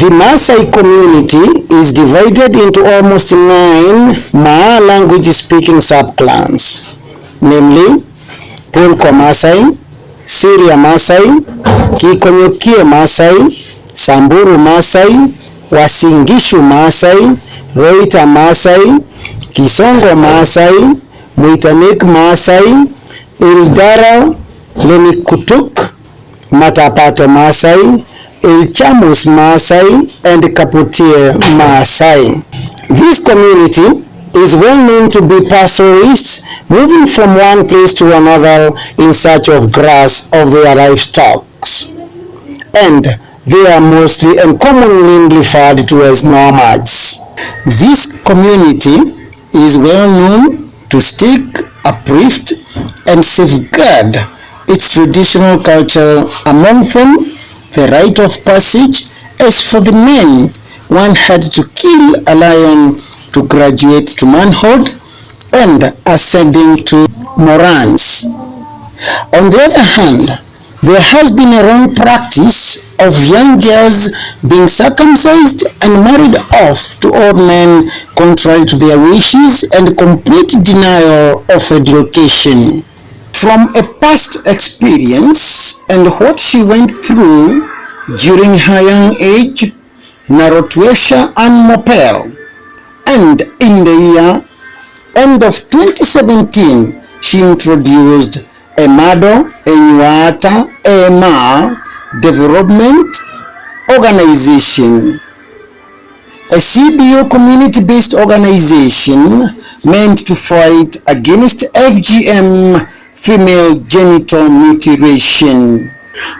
The Maasai community is divided into almost 9 Maa language-speaking subclans, namely Pulko Maasai, Syria Maasai, Kikonyokie Maasai, Samburu Maasai, Wasingishu Maasai, Rite Maasai, Kisongo Maasai, Muitanik Maasai, Ildara, Lenikutuk, Matapato Maasai, Ilchamus Maasai, and Kaputie Maasai. This community is well known to be pastoralists, moving from one place to another in search of grass of their livestock, and they are mostly and commonly referred to as nomads. This community is well known to stick, uplift, and safeguard its traditional culture. Among them, the rite of passage, as for the men, one had to kill a lion to graduate to manhood and ascending to morans. On the other hand, there has been a wrong practice of young girls being circumcised and married off to old men contrary to their wishes, and complete denial of education. From a past experience and what she went through during her young age, Narotwesha and Mopel, and in the end of 2017, she introduced Emado Enyuata Ema Development Organization, a CBO community-based organization meant to fight against FGM, female genital mutilation.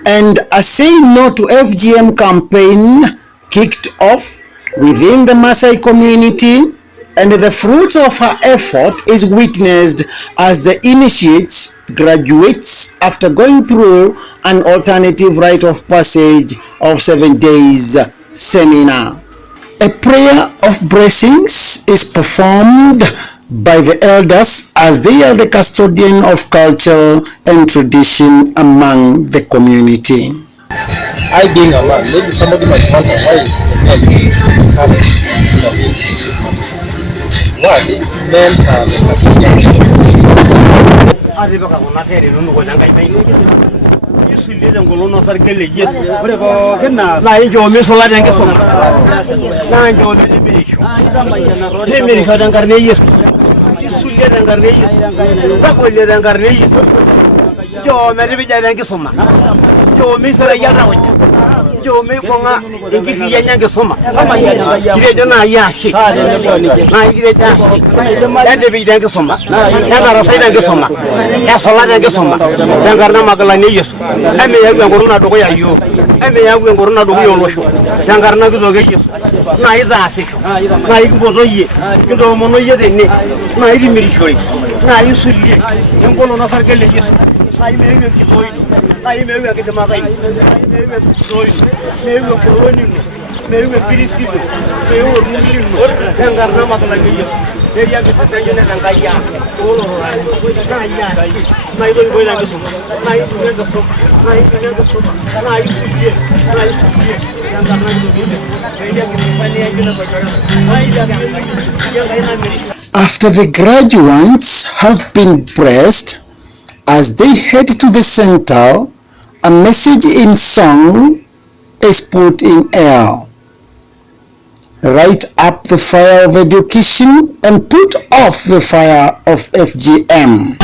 And a Say No to FGM campaign kicked off within the Maasai community, and the fruits of her effort is witnessed as the initiates graduates after going through an alternative rite of passage of 7 days seminar. A prayer of blessings is performed by the elders, as they are the custodian of culture and tradition among the community. I being a man, maybe somebody might wonder why men come to this matter. Why men are the custodian? Yo me revilla de que soma. Yo me se ya na wonya. Yo me konga ingi ya nyanga soma. Kire jona ya shi. Na kire da shi. Ya de bi de que soma. Ya na rasa de que soma. Ya sola de que soma. Ya garna magala ni yesu. Ame ya ngoruna do ya yo. Ame ya ngoruna do yo losho. Ya garna do ge yesu. Na ida shi. Na igbo ye. Ndo mono ye de ne. Na iri miri shori. Na yusulie. Ngono na sarkele yesu. I may have to go in. I may have to get my way. I may have to go in. Maybe we're going in. Maybe we're pretty simple. They were moving. Then got no matter like you. They have to send you and Gaya. All right. My going to go some. My never stop. My never stop. My year. My year. After the graduates have been pressed, as they head to the center, a message in song is put in air. Light up the fire of education and put off the fire of FGM.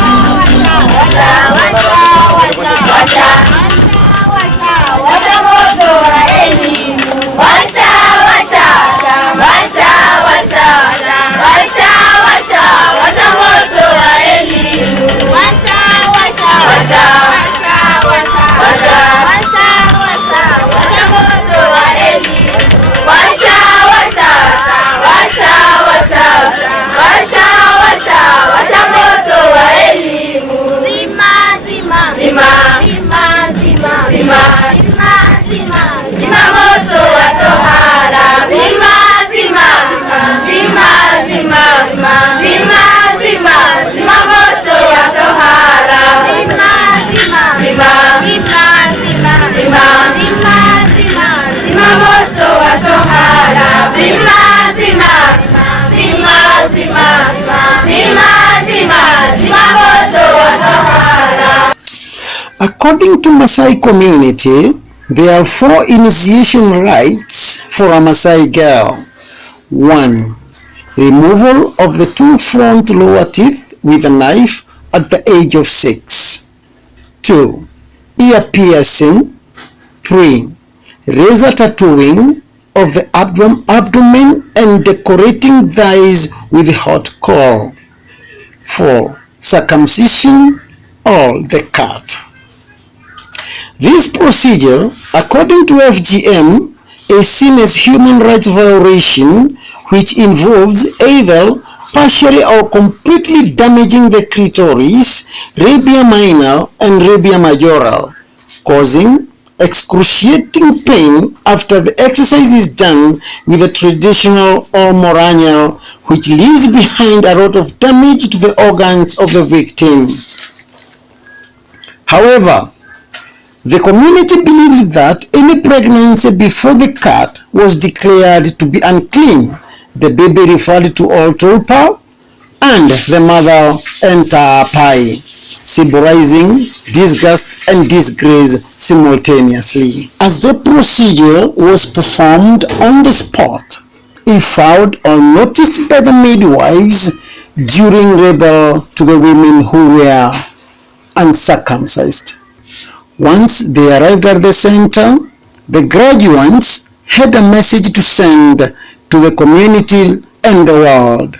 According to Maasai community, there are 4 initiation rites for a Maasai girl. 1. Removal of the 2 front lower teeth with a knife at the age of 6. 2. Ear piercing. 3. Razor tattooing of the abdomen and decorating thighs with hot coal. 4. Circumcision or the cut. This procedure, according to FGM, is seen as human rights violation which involves either partially or completely damaging the clitoris, labia minor and labia majora, causing excruciating pain after the exercise is done with a traditional or moranial, which leaves behind a lot of damage to the organs of the victim. However, the community believed that any pregnancy before the cut was declared to be unclean. The baby referred to all tulpa and the mother enter pie, symbolizing disgust and disgrace simultaneously. As the procedure was performed on the spot, if found or noticed by the midwives during labor to the women who were uncircumcised. Once they arrived at the center, the graduates had a message to send to the community and the world.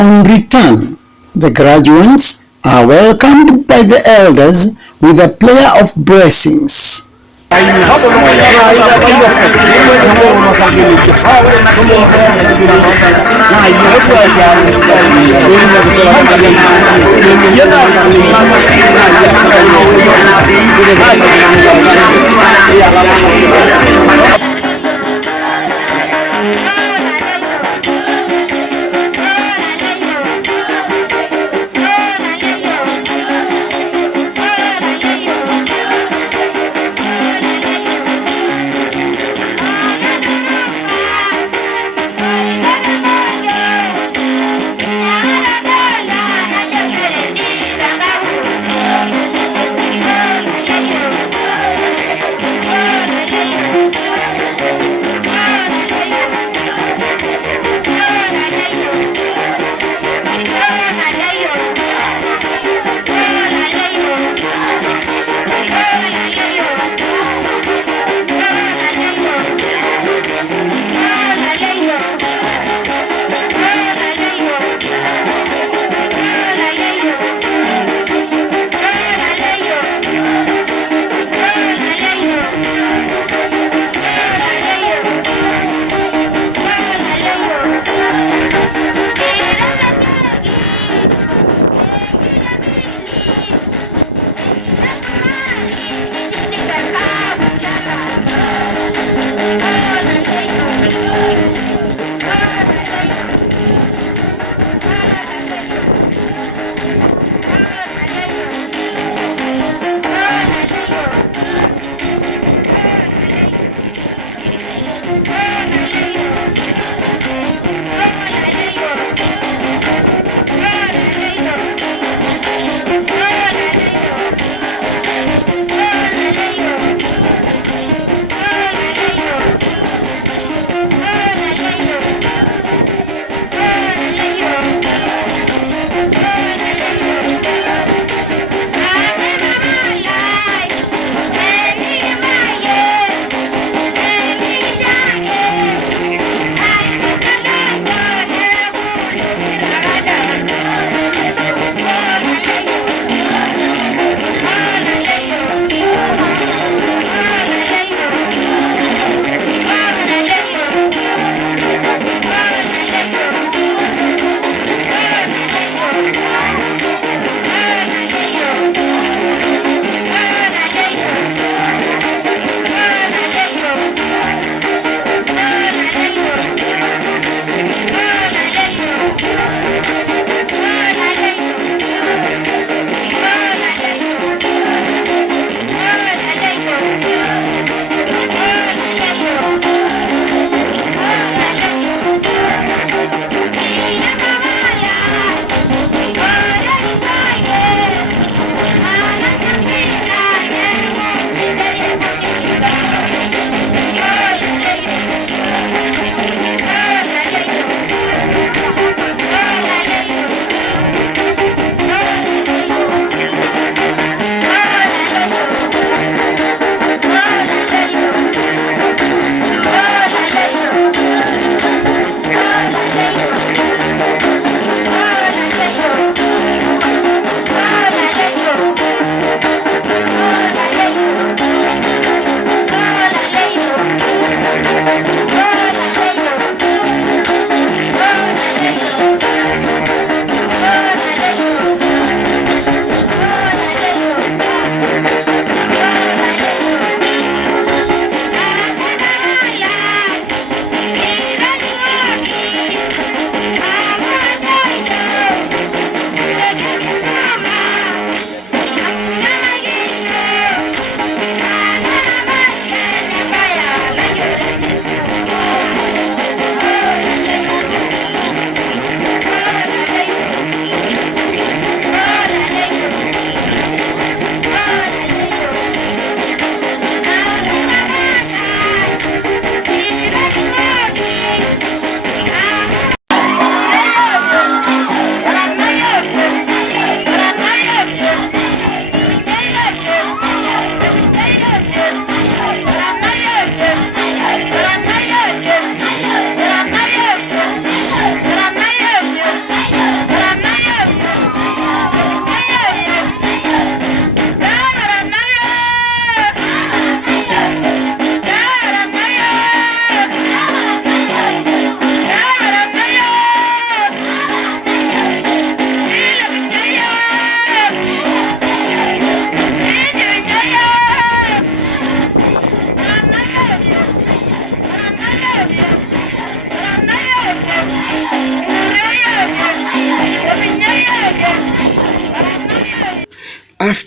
On return, the graduates are welcomed by the elders with a prayer of blessings.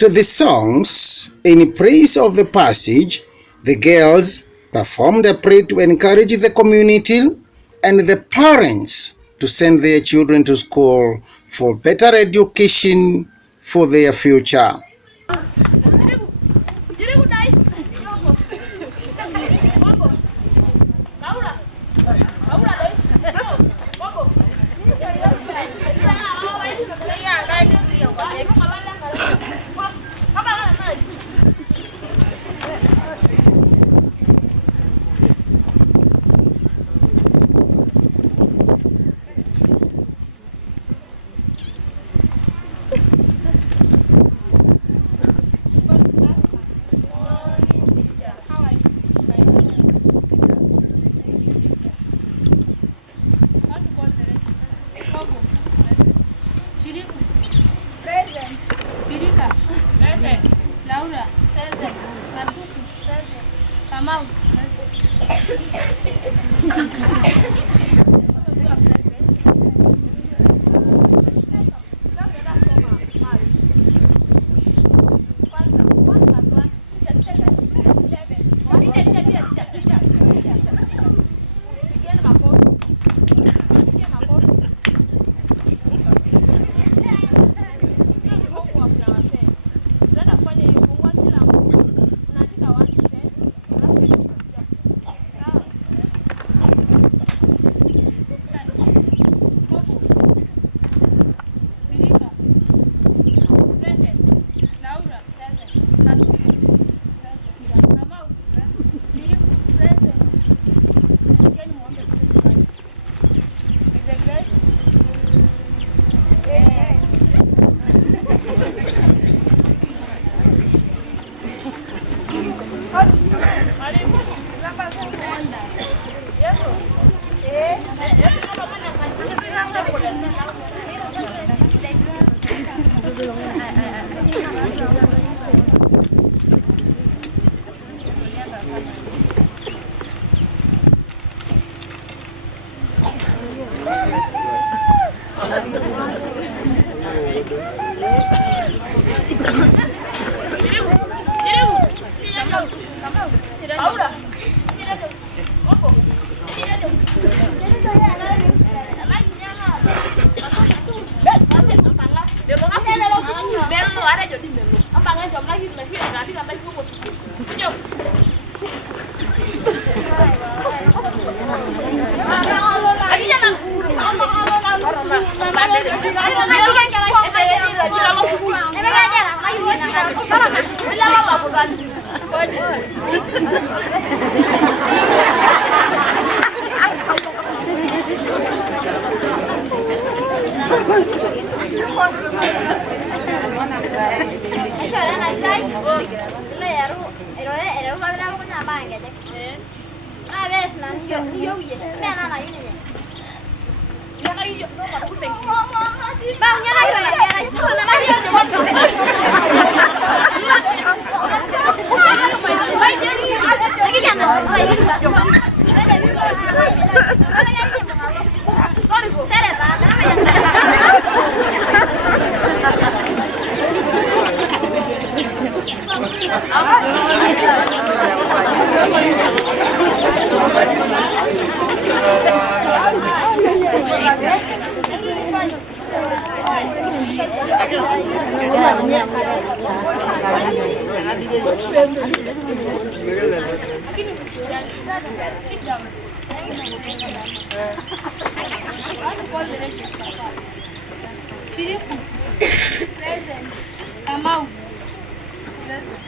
To the songs in praise of the passage, the girls performed a prayer to encourage the community and the parents to send their children to school for better education for their future. Present. Birika. Present. Laura. Present. Masuku. Present. Kamau. Present. Kamau. Present.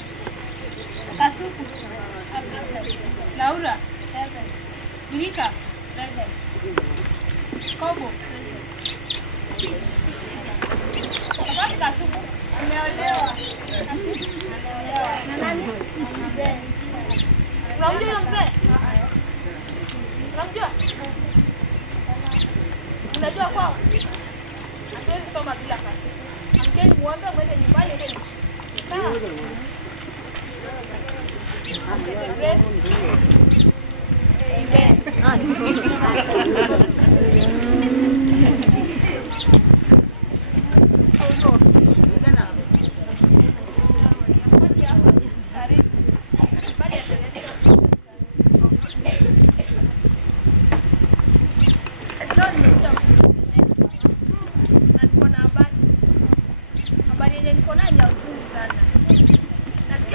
Kasuku. Present. Laura. Present. Birika. Present. Kobo. Present. Kasuku. Ameolewa. Na nani? Mzee. Unamjua mzee? Unamjua? Unajua kwao? Hatuwezi soma bila Kasuku. Amkeni muombe mwende nyumbani kwenu. Sawa? Amen.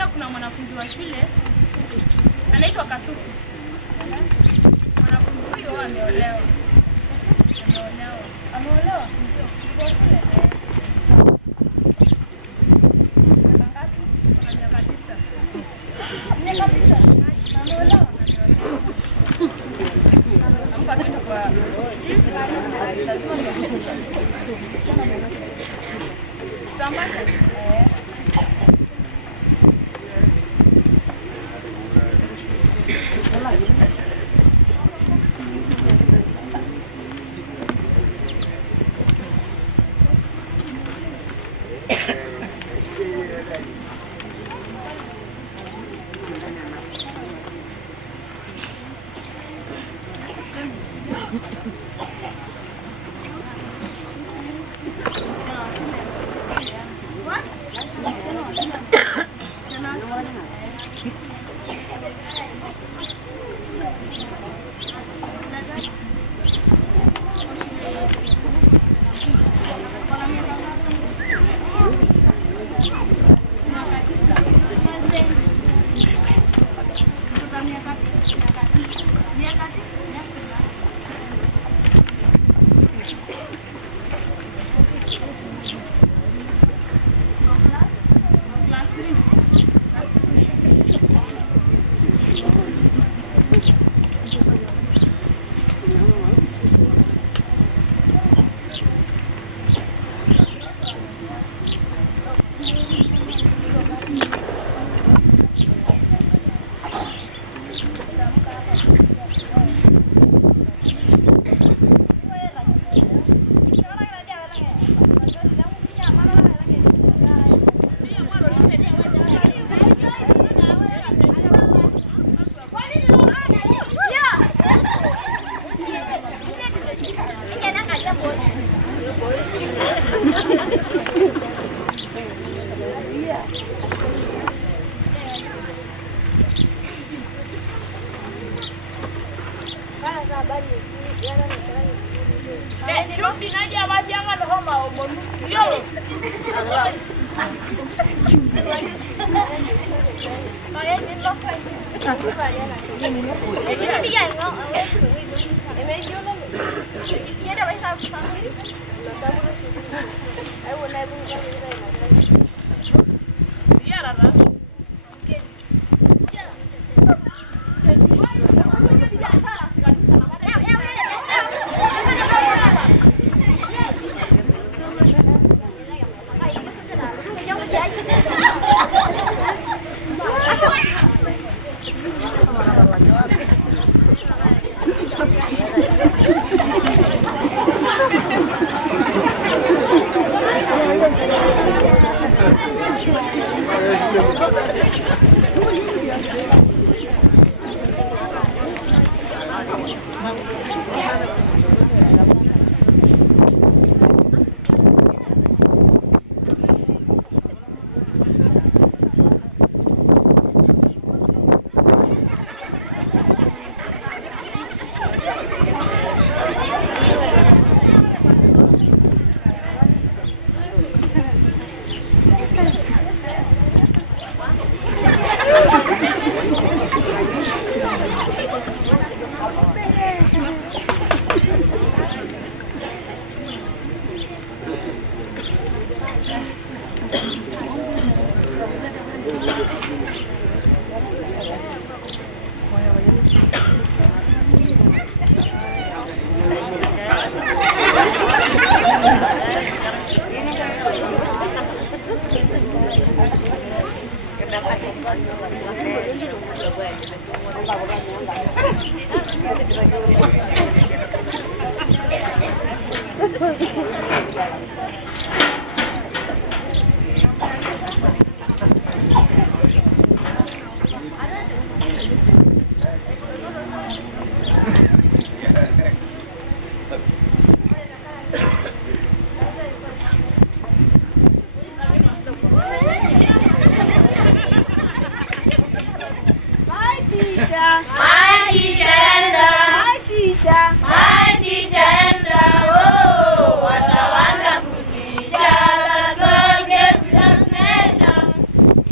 nilisikia kuna mwanafunzi wa shule anaitwa Kasuku. Mwanafunzi huyo ameolewa. Ameolewa? Ndio. Kwa shule. Miaka 9. Miaka 9. Ameolewa. Ampata kwa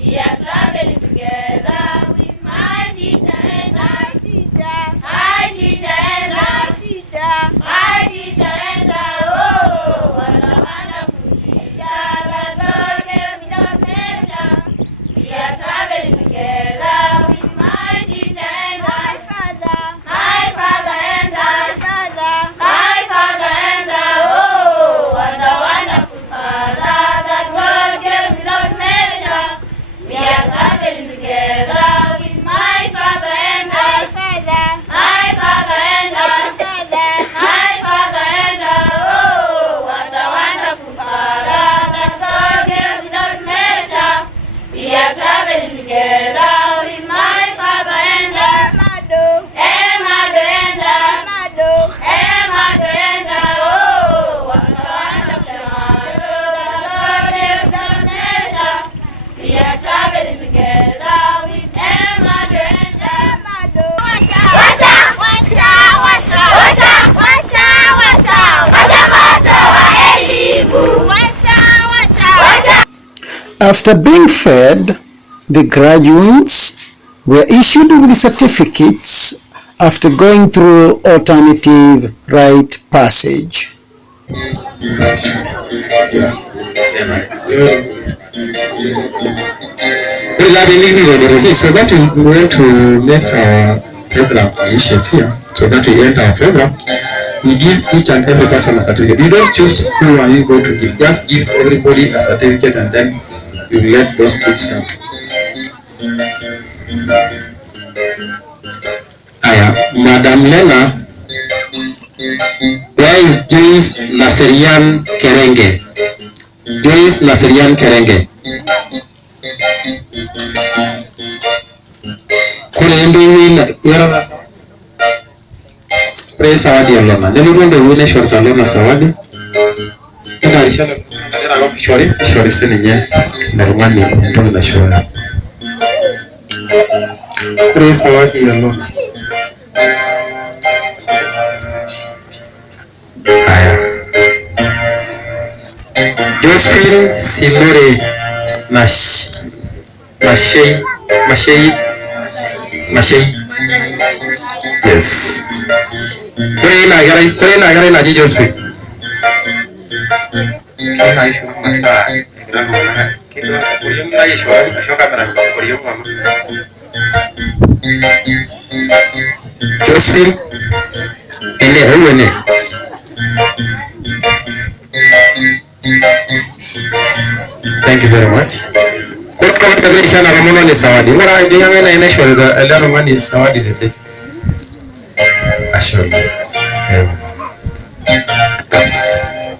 Yeah, together with my teacher and I. Hi teacher and I. Hi teacher and I. Oh, what a wonderful teacher that God gave without measure. We are traveling together with my teacher and I. My father and I. My father and I. Oh, what a wonderful father that God gave without measure. We are traveling together with my father and I. My father and I. My father and I. Oh, what a wonderful father that God gave without measure. We are traveling together with my father and I. Emado and I. Emado and I. Oh, what a wonderful father that God gave without measure. We are traveling together with Emado and I. After being fed, the graduates were issued with certificates after going through alternative rite passage. So that we want to make our program initiate here, so that we end our program. We give each and every person a certificate. You don't choose who are you going to give. Just give everybody a certificate and then you let those kids come. Madam Lena, where is Joyce Naserian Kerenge? Joyce Naserian Kerenge. Praise Sawadi Alona. Never win the winner short Alona Sawadi. In addition, I got Shori Senegal, Normani, and all the show. Praise Sawadi Alona. Josephine Simore Mashei. Yes. Pray na Josephine. Kena isu masa. Kita kuliah lagi shoka berapa kuliah mama. Josephine, ini apa ni? Thank you very much. Kau kata di sana Ramono ni sawadi. Mula dia yang ini shoulder, ada Ramono ni sawadi deh. Asyik.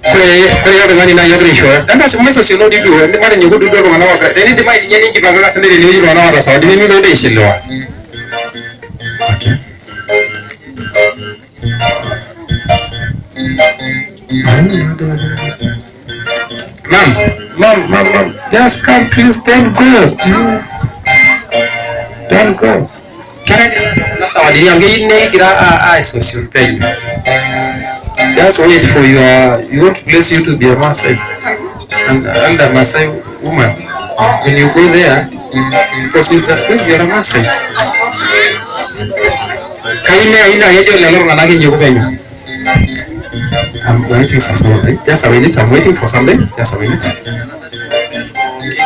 Kau dengan ini nak jadi show. Dan semua sosial di dua. Di mana nyugut dua orang awak. Ini di mana ini kita kalau sendiri ni orang awak sawadi ni mula dah istilah. Okay. Mom, just come, please. Don't go. Don't go. Can I? Sawadi yang ini kira social pain. Just wait for you want to place you to be a Maasai and a Maasai woman. When you go there, because you're a Maasai. I'm waiting for something. Just a minute. I'm waiting for something. Just a minute. So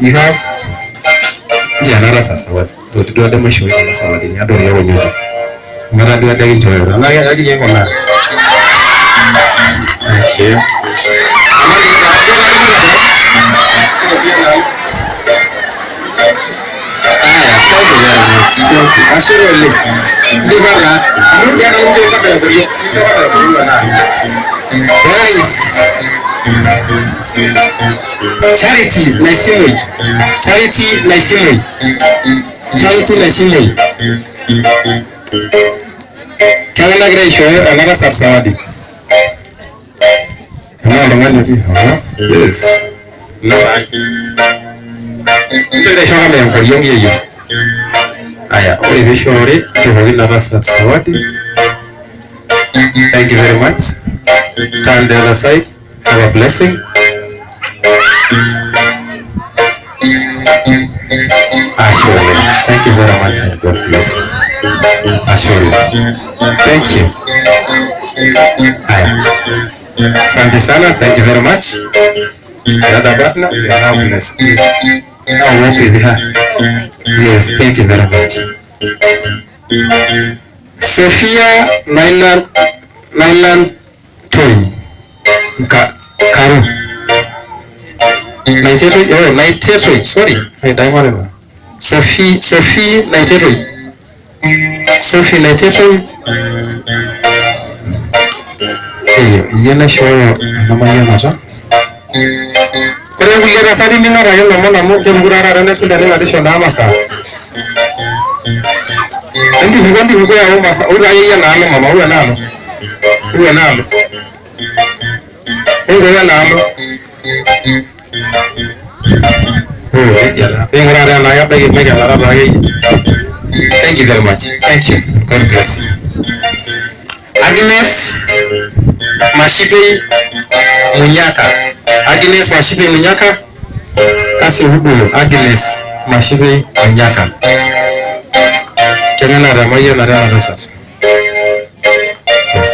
you have Janara Sasawat, do the machine Sawat in Yado Yawan. Maradu again to her. Okay. Charity Nasimui. Kaya Great show another sawadi. Yes. No. Ile show kama yangu yongi hiyo. Aya, wewe show re another sawadi. Thank you very much. Turn the other side. Have a blessing. Ashore. Thank you very much. God bless you. Ashore. Thank you. Asante sana. Thank you very much. Another partner. You are now blessed. Now work with her. Yes. Thank you very much. Sophia Nyland Toy. Karu. Nigeria. Sorry. I don't remember. Sophie Nigeria. Sophie Nigeria. Yana show nama yana ja. Kore bulan asari mina raja nama jemurara rana sudah ada show nama sa. Nanti bukan ya masa. Udah ya nama mama udah nama. Udah nama. Udah nama. Thank you very much. Thank you. God bless you. Agnes Mashibe Munyaka. Agnes Mashibe Munyaka. Kasi hubu Agnes Mashibe Munyaka. Kena nara mayo nara nasa. Yes.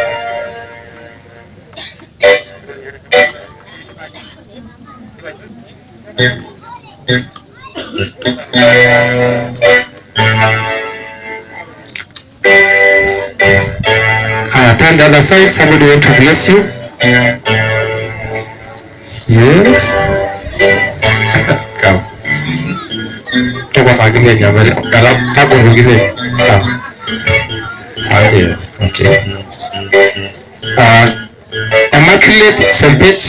Turn the other side. Somebody want to bless you. Yes. Come. Talk about giving you. Talk about giving. Sound. Okay. Immaculate Sompet.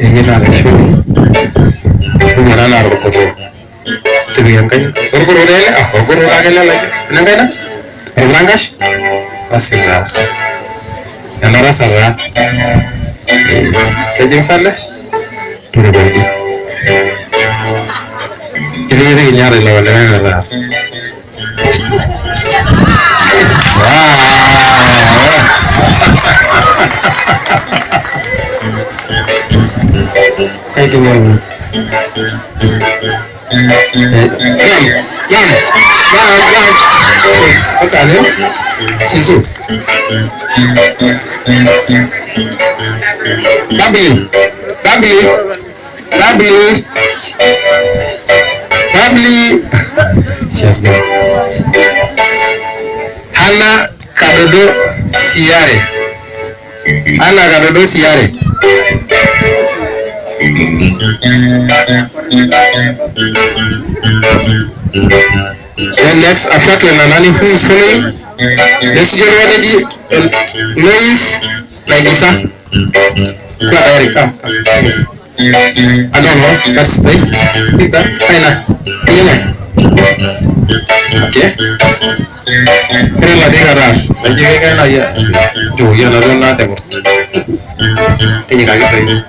Ini ada show. Bukan ada berkotor. Tapi yang kan, berkotor ni lah. Berkotor lagi lah. Nampak na? Berangkas? Asyik. Yang nara salah. Kejeng salah. Turun lagi. Ini nyari lawan nara. Thank you very much. What's that name? Sisu. Just that. Hana Kadodo Siare. Then next, after Nanani, who is coming? Let's get ready. Noise like this. Eric, come. I don't know. That's this. Is that? Okay. Kena lagi kerana, lagi kan aja. Tuh, ya lalu nanti bu. Ini kaki lagi.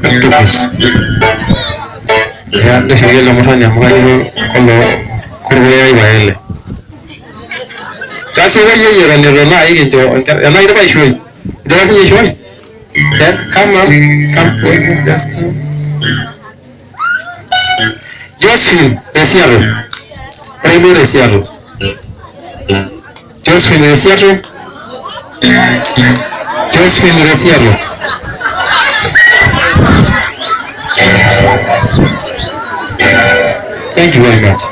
Terus. Ya, dah saya nomor hanya, makanya kalau kurang baik. Kasih aja ya kan dia naik gitu. Yang naik apa isu? Jangan sih isu. Then come up, just come. Josephine Resiaro. Primo Resiaro. Josephine Resiaro. Thank you very much.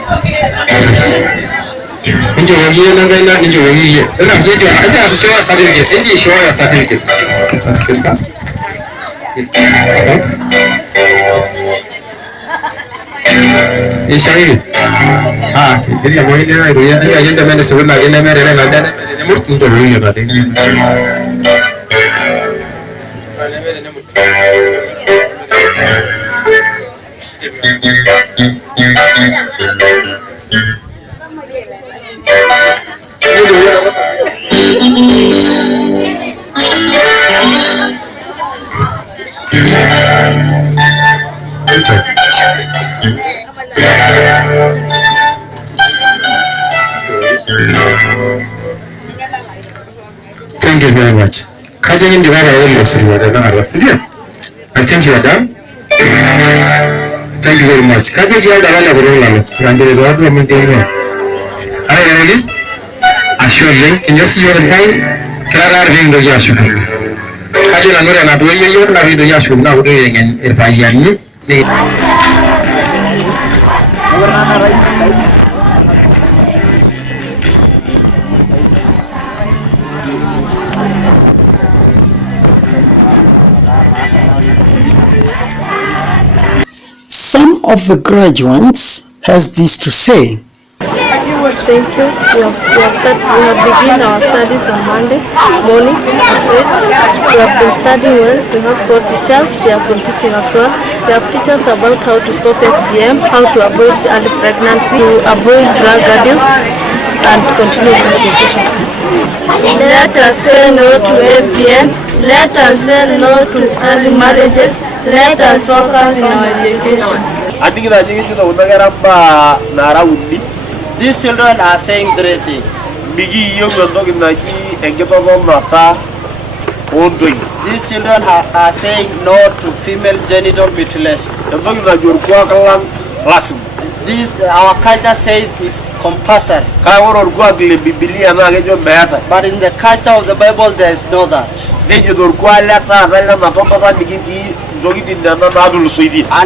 Enjoy here, enjoy here. I just show a certificate. Enjoy show a certificate. Certificate pass. Yes. Ishairi. Jadi mau ini lah ya. Ini aja teman sebenarnya ini mereka ada. Mesti untuk ini tadi. Thank you very much. Kaja hindi ba kayo mo sa mga na sige. I think you are done. Thank you very much. Kaja kaya daga bro lalo. Rande do ado mo dingo. Are you ready? Assuredly, can you see your time? Klara ring do yashu. Kaja na nore na do yo na do yashu na do yengen irfayan ni. Some of the graduates has this to say. Thank you. We have begun our studies on Monday morning at 8. We have been studying well. We have 4 teachers. They have been teaching us well. We have teachers about how to stop FGM, how to avoid early pregnancy, to avoid drug abuse, and continue education. Let us say no to FGM. Let us say no to early marriages. Let us focus on our education. These children are saying great things. These children are saying no to female genital mutilation. Our culture says it's compulsory. But in the culture of the Bible there is no that. And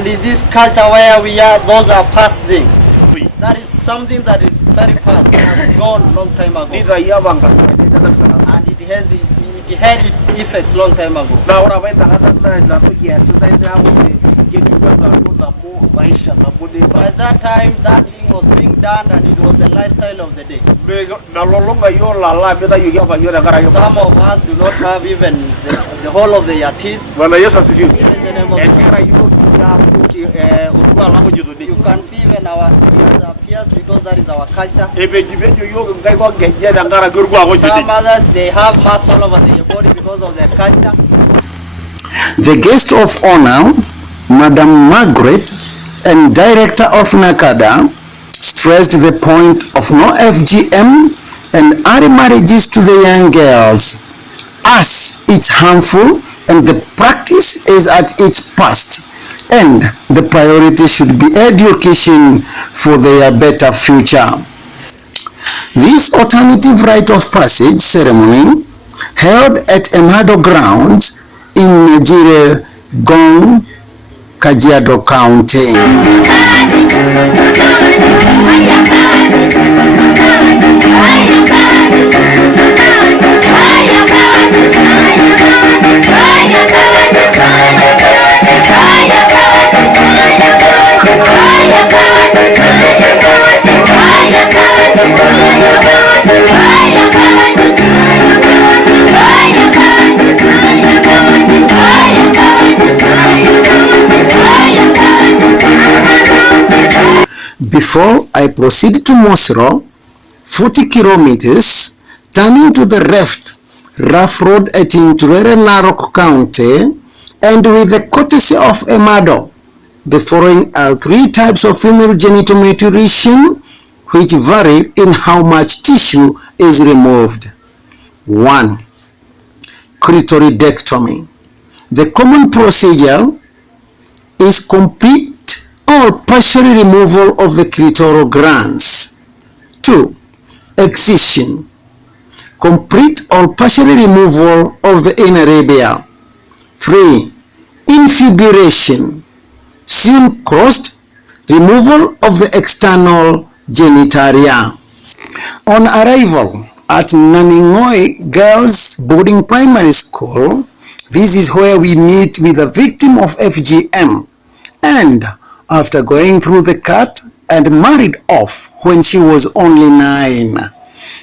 in this culture where we are, those are past things. That is something that is very past. It has gone long time ago. And it had its effects long time ago. By that time, that thing was being done and it was the lifestyle of the day. Some of us do not have even the whole of their teeth. You can see when our tears are pierced because that is our culture. Some others, they have marks all over their body because of their culture. The guest of honor, Madam Margaret, and director of NACADA, stressed the point of no FGM and early marriages to the young girls, as it's harmful and the practice is at its past, and the priority should be education for their better future. This alternative rite of passage ceremony, held at Emado grounds in Nigeria, Gong, Kajiado County. Before I proceed to Mosro, 40 kilometers, turning to the left, rough road at Inturere, Narok County, and with the courtesy of Emado, the following are 3 types of female genital mutilation which vary in how much tissue is removed. 1. Clitoridectomy. The common procedure is complete or partial removal of the clitoral glands. 2. Excision. Complete or partial removal of the inner labia. 3. Infibulation. Sewn closed, removal of the external genitalia. On arrival at Naningoi Girls Boarding Primary School, this is where we meet with a victim of FGM, and after going through the cut and married off when she was only 9.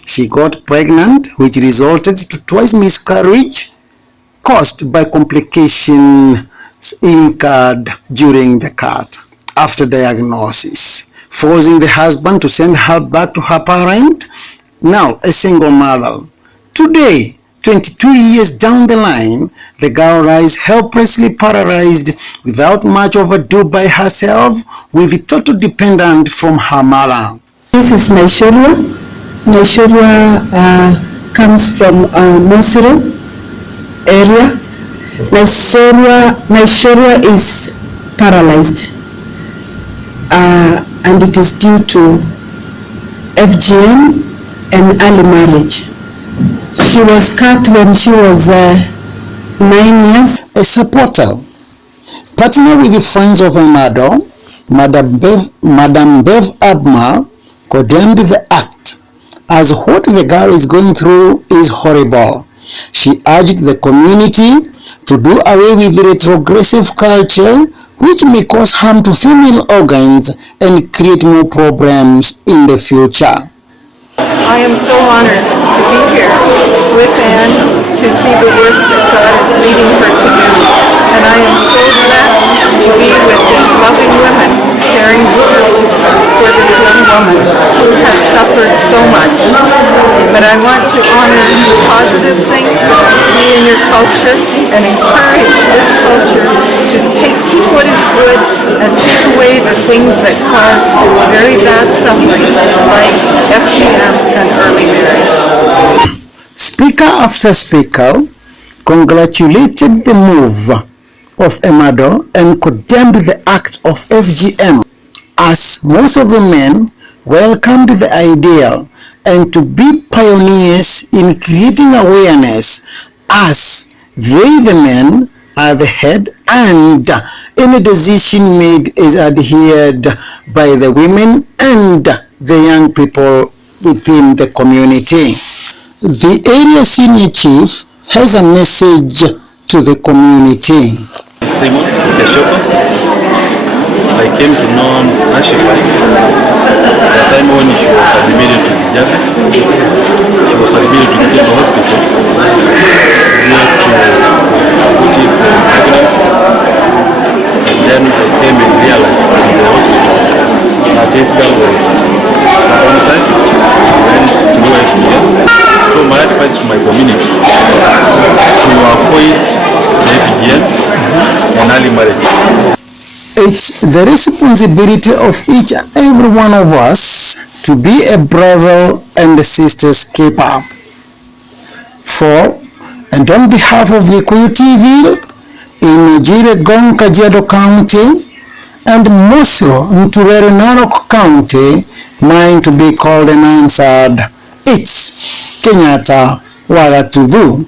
She got pregnant, which resulted to twice miscarriage caused by complications incurred during the cut after diagnosis, forcing the husband to send her back to her parent, now a single mother. Today, 22 years down the line, the girl lies helplessly paralyzed without much of ado by herself, with total dependence from her mother. This is Naishurwa. Naishurwa comes from Mosiro area. Naishurwa is paralyzed and it is due to FGM and early marriage. She was cut when she was 9 years. A supporter, partner with the Friends of Emado, Madam Bev Abma condemned the act as what the girl is going through is horrible. She urged the community to do away with the retrogressive culture which may cause harm to female organs and create more problems in the future. I am so honored to be here with Anne to see the work that God is leading her to do. And I am so blessed to be with these loving women caring for this young woman who has suffered so much. But I want to honor the positive things that I see in your culture and encourage this culture to keep what is good and take away the things that cause very bad suffering like FGM and early marriage. Speaker after speaker congratulated the move of Emado and condemned the act of FGM, as most of the men welcomed the idea and to be pioneers in creating awareness, as they, the men, are the head and any decision made is adhered by the women and the young people within the community. The area senior chief has a message to the community. Simon Keshopa. I came to know Nashipa the time when she was admitted to Jaga. She was admitted to the hospital due to abortive pregnancy. And then I came and realized from the hospital that this girl was circumcised and no FGM. So my advice to my community to avoid the FGM and early marriage. It's the responsibility of each and every one of us to be a brother and a sister's keeper. For, and on behalf of Gikuyu TV, in Jiregong, Kajiado County, and Mosiro, Nturere, Narok County, mine to be called and answered, it's Kenyatta Wagatudu.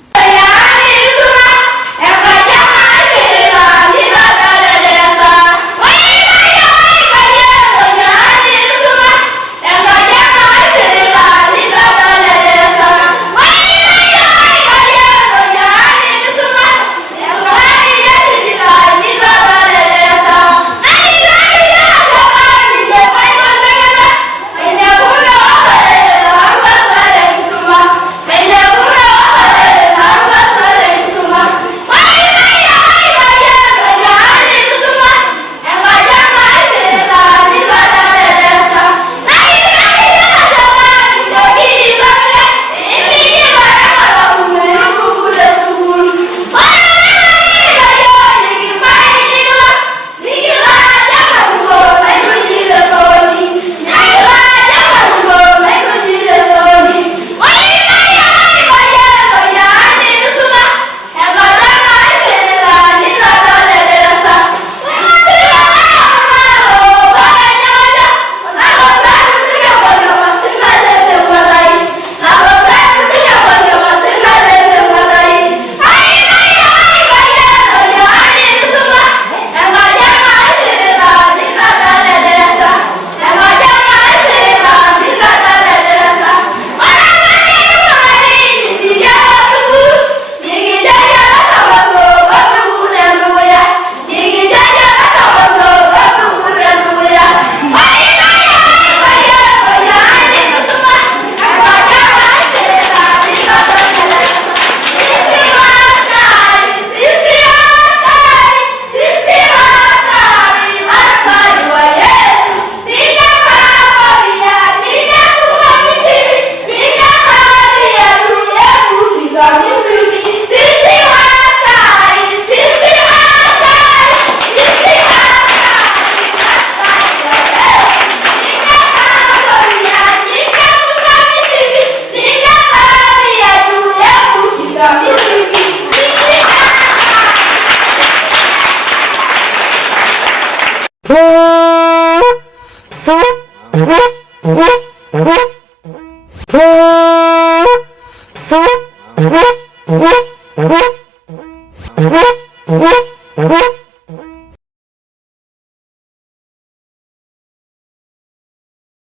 What?